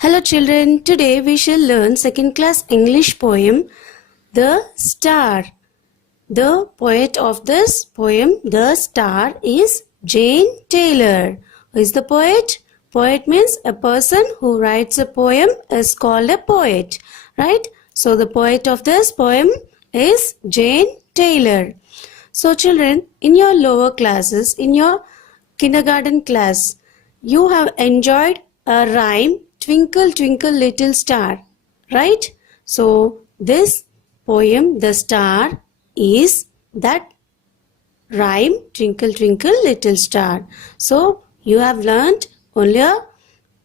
Hello children, today we shall learn second class English poem The Star. The poet of this poem The Star is Jane Taylor. Who is the poet? Poet means a person who writes a poem is called a poet, right? So the poet of this poem is Jane Taylor. So children, in your lower classes, in your kindergarten class, you have enjoyed a rhyme, Twinkle Twinkle Little Star, right? So this poem, The Star, is that rhyme, Twinkle Twinkle Little Star. So you have learned only a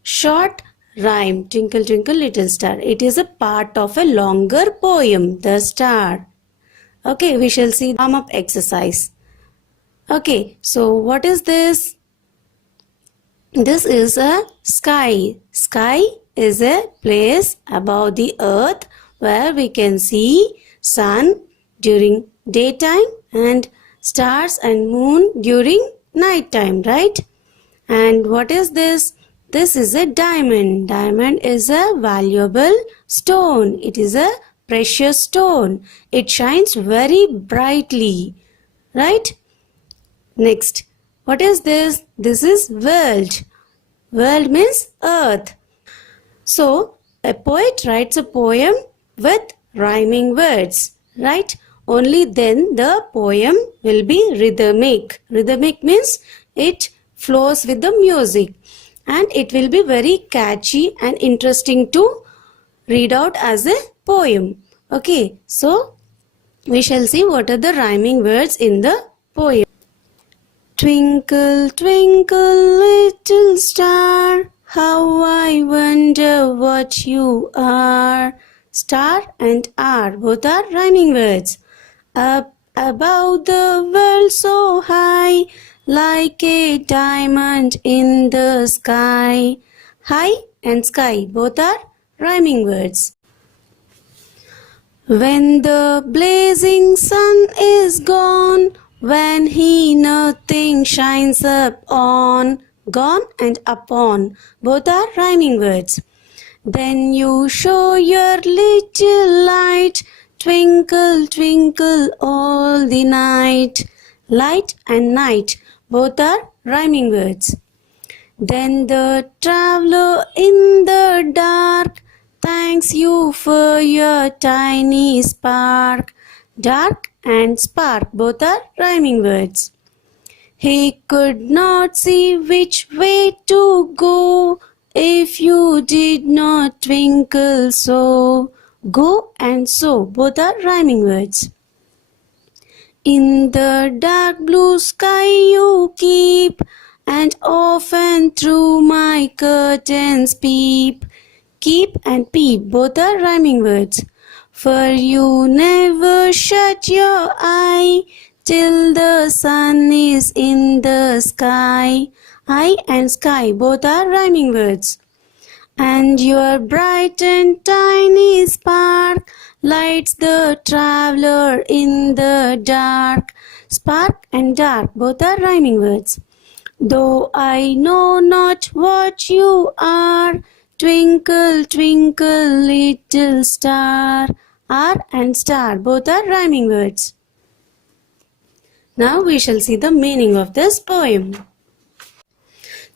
short rhyme, Twinkle Twinkle Little Star. It is a part of a longer poem, The Star. Okay, we shall see warm-up exercise. Okay, so what is this? This is a sky. Sky is a place above the earth where we can see sun during daytime and stars and moon during nighttime, right? And what is this? This is a diamond. Diamond is a valuable stone. It is a precious stone. It shines very brightly, right? Next, what is this? This is world. World means earth. So, a poet writes a poem with rhyming words, right? Only then the poem will be rhythmic. Rhythmic means it flows with the music and it will be very catchy and interesting to read out as a poem. Okay, so we shall see what are the rhyming words in the poem. Twinkle, twinkle, little star, how I wonder what you are. Star and R, both are rhyming words. Up above the world so high, like a diamond in the sky. High and sky, both are rhyming words. When the blazing sun is gone, when he nothing shines up on, gone and upon, both are rhyming words. Then you show your little light, twinkle, twinkle all the night. Light and night, both are rhyming words. Then the traveler in the dark thanks you for your tiny spark. Dark and spark, both are rhyming words. He could not see which way to go if you did not twinkle so. Go and so, both are rhyming words. In the dark blue sky you keep, and often through my curtains peep. Keep and peep, both are rhyming words. For you never shut your eye till the sun is in the sky. Eye and sky, both are rhyming words. And your bright and tiny spark lights the traveler in the dark. Spark and dark, both are rhyming words. Though I know not what you are, twinkle, twinkle, little star. R and star, both are rhyming words. Now we shall see the meaning of this poem.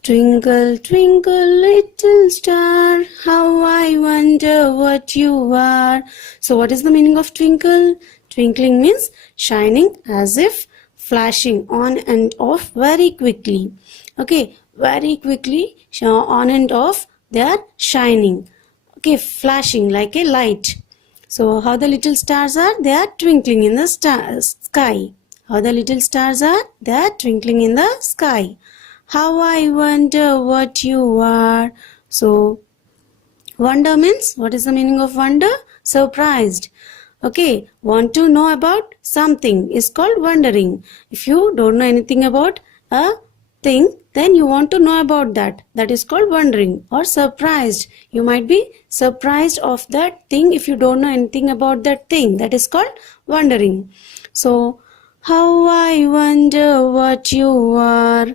Twinkle, twinkle, little star, how I wonder what you are. So what is the meaning of twinkle? Twinkling means shining as if flashing on and off very quickly. Okay, very quickly on and off they are shining. Okay, flashing like a light. So how the little stars are? They are twinkling in the sky. How the little stars are? They are twinkling in the sky. How I wonder what you are. So wonder means, what is the meaning of wonder? Surprised. Okay, want to know about something is called wondering. If you don't know anything about a thing, then you want to know about that. That is called wondering or surprised. You might be surprised of that thing if you don't know anything about that thing. That is called wondering. So, how I wonder what you are.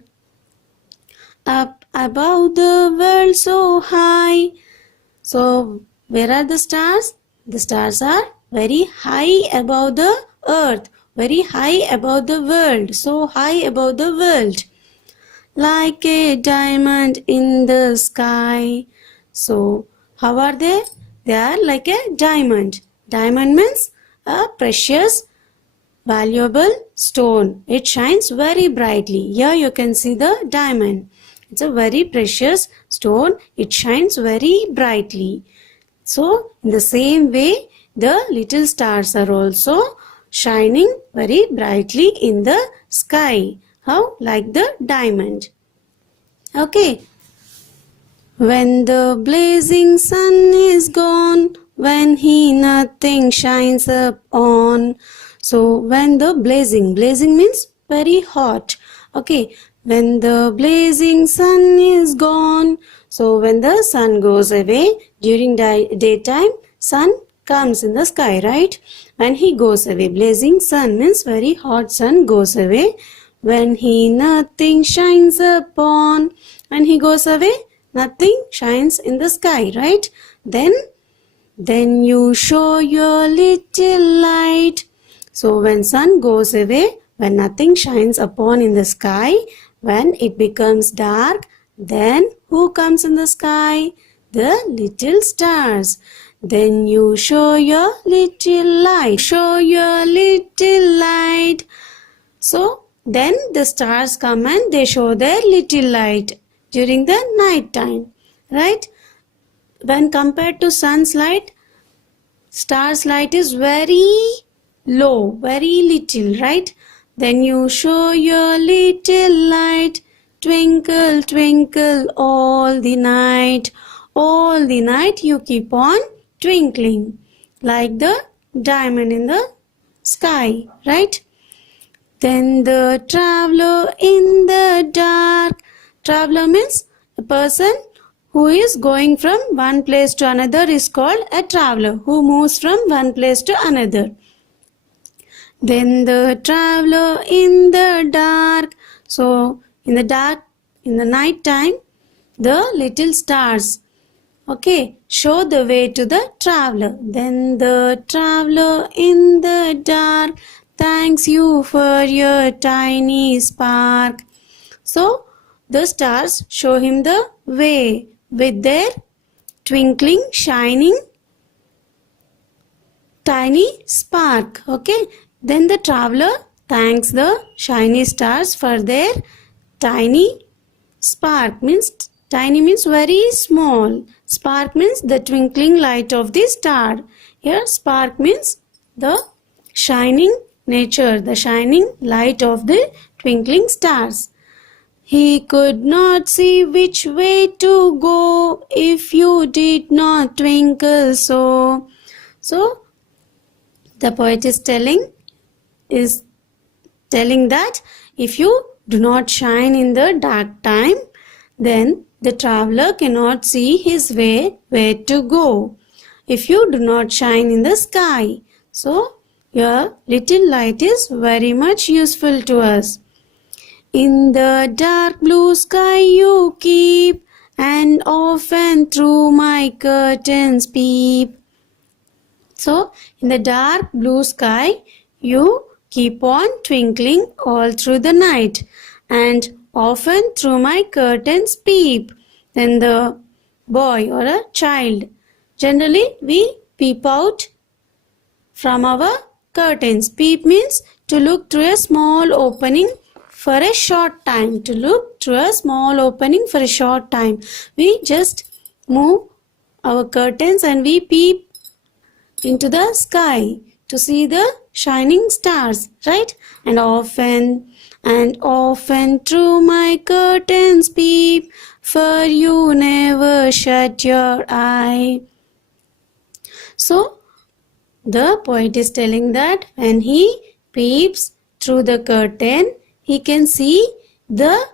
Up above the world so high, So where are the stars? The stars are very high above the earth, very high above the world, so high above the world, like a diamond in the sky. So how are they? They are like a diamond. Diamond means a precious valuable stone. It shines very brightly. Here you can see the diamond. It's a very precious stone. It shines very brightly. So in the same way, the little stars are also shining very brightly in the sky. How? Like the diamond. Okay. When the blazing sun is gone, when he nothing shines up on. So when the blazing means very hot. Okay, when the blazing sun is gone. So when the sun goes away during daytime, sun comes in the sky, right? When he goes away, blazing sun means very hot sun goes away. When he nothing shines upon, when he goes away, nothing shines in the sky, right? Then you show your little light. So when sun goes away, when nothing shines upon in the sky, when it becomes dark, then who comes in the sky? The little stars. Then you show your little light. Show your little light. So then the stars come and they show their little light during the night time, right? When compared to sun's light, star's light is very low, very little, right? Then you show your little light, twinkle, twinkle all the night. All the night you keep on twinkling like the diamond in the sky, right? Then the traveler in the dark. Traveler means a person who is going from one place to another is called a traveler, who moves from one place to another. Then the traveler in the dark. So in the dark, in the night time, the little stars, okay, show the way to the traveler. Then the traveler in the dark thanks you for your tiny spark. So the stars show him the way with their twinkling, shining, tiny spark. Okay. Then the traveler thanks the shiny stars for their tiny spark. Tiny means very small. Spark means the twinkling light of the star. Here spark means the shining nature, the shining light of the twinkling stars. He could not see which way to go if you did not twinkle so. So the poet is telling that if you do not shine in the dark time, then the traveler cannot see his way where to go. If you do not shine in the sky, so your little light is very much useful to us. In the dark blue sky you keep, and often through my curtains peep. So, in the dark blue sky, you keep on twinkling all through the night, and often through my curtains peep. Then the boy or a child, generally we peep out from our curtains. Peep means to look through a small opening for a short time. To look through a small opening for a short time. We just move our curtains and we peep into the sky to see the shining stars, right? And often through my curtains peep, for you never shut your eye. So the poet is telling that when he peeps through the curtain, he can see the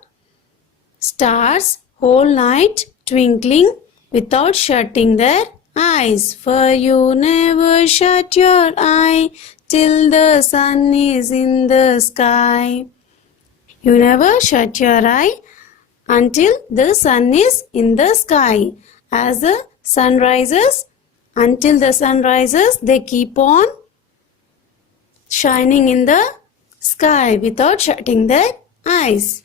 stars whole night twinkling without shutting their eyes. For you never shut your eye till the sun is in the sky. You never shut your eye until the sun is in the sky. as the sun rises. Until the sun rises, they keep on shining in the sky without shutting their eyes.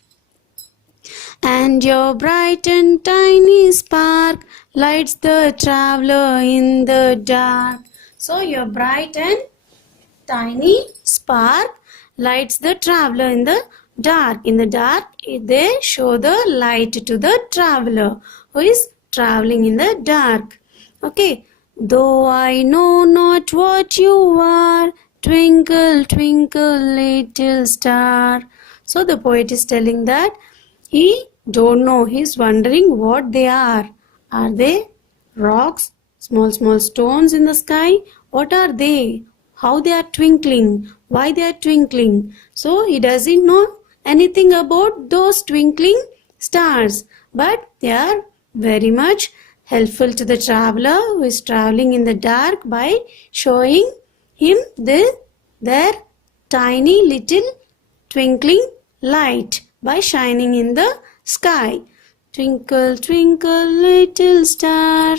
And your bright and tiny spark lights the traveler in the dark. So your bright and tiny spark lights the traveler in the dark. In the dark, they show the light to the traveler who is traveling in the dark. Okay. Though I know not what you are, twinkle, twinkle, little star. So the poet is telling that he don't know. He is wondering what they are. Are they rocks, small, small stones in the sky? What are they? How they are twinkling? Why they are twinkling? So he doesn't know anything about those twinkling stars. But they are very much helpful to the traveler who is traveling in the dark by showing him their tiny little twinkling light by shining in the sky. Twinkle, twinkle, little star.